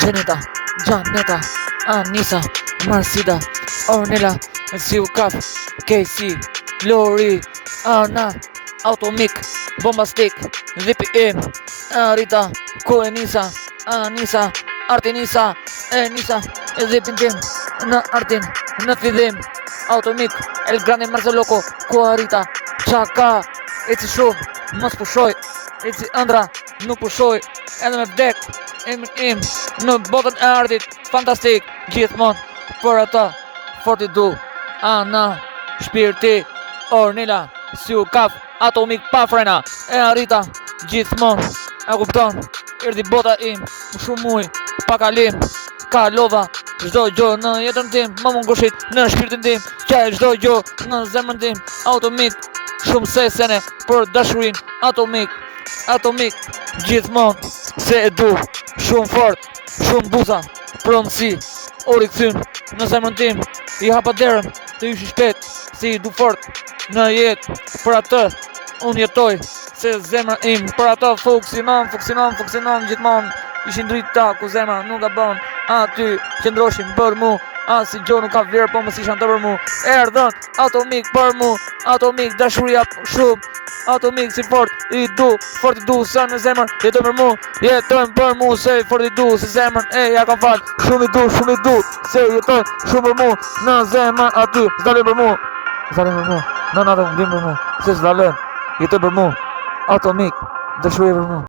Gjeneta, Janeta, Anisa, Marsida, Ornella, Siukaf, Casey, Lori, Ana, Automic, Bombastic, VPM, Rita, Koenisa, Anisa, Artenisa, Enisa, Zipintim, Na Artin, Na Fidim, Automic, El Grande Marceloco, Koarita, Chaka, Eci shumë, mos pushoj, Eci ëndra, nuk pushoj, edhe me vdek, im, në botën e ardhit, fantastik, gjithmonë, për ata, Fortitude, Ana, Shpirti, Ornella, Siukaf, Atomik pa frena, e arrita, gjithmonë, e kupton, erdhi bota im, më shumë ujë, pa kalim, kalova, çdo gjë në jetën tim, më mungoshit në shpirtin tim, qaj çdo gjë në zemrën tim, Atomik, shumë sesene për dashurin, Atomik, gjithmonë, se e du, shumë fort, shumë buza, pronësi, u rikthyn në zemrën tim, i hapa derën, të ishi shpet, si i du fort, në jetë, për atë, unë jetoj, se zemra im, për atë funksionon, gjithmonë, ishin drita, ku zemra nuk ka bon, aty, qëndroshin për mu, si gjo nuk ka vlerë, po mos ishan të për mu, erdhën, Atomik për mu, Atomik, dashuria shumë, Atomik si fort, i du, sa në zemër, jetojnë për mu, jetojnë për mu, se fort i du, se zemër, ja ka falë, shumë i du, se jetojnë shumë për mu, në zemër, aty, zdalën për mu, në natën, vim për mu, se zdalën, jetojnë për mu, Atomik, dashuria për mu.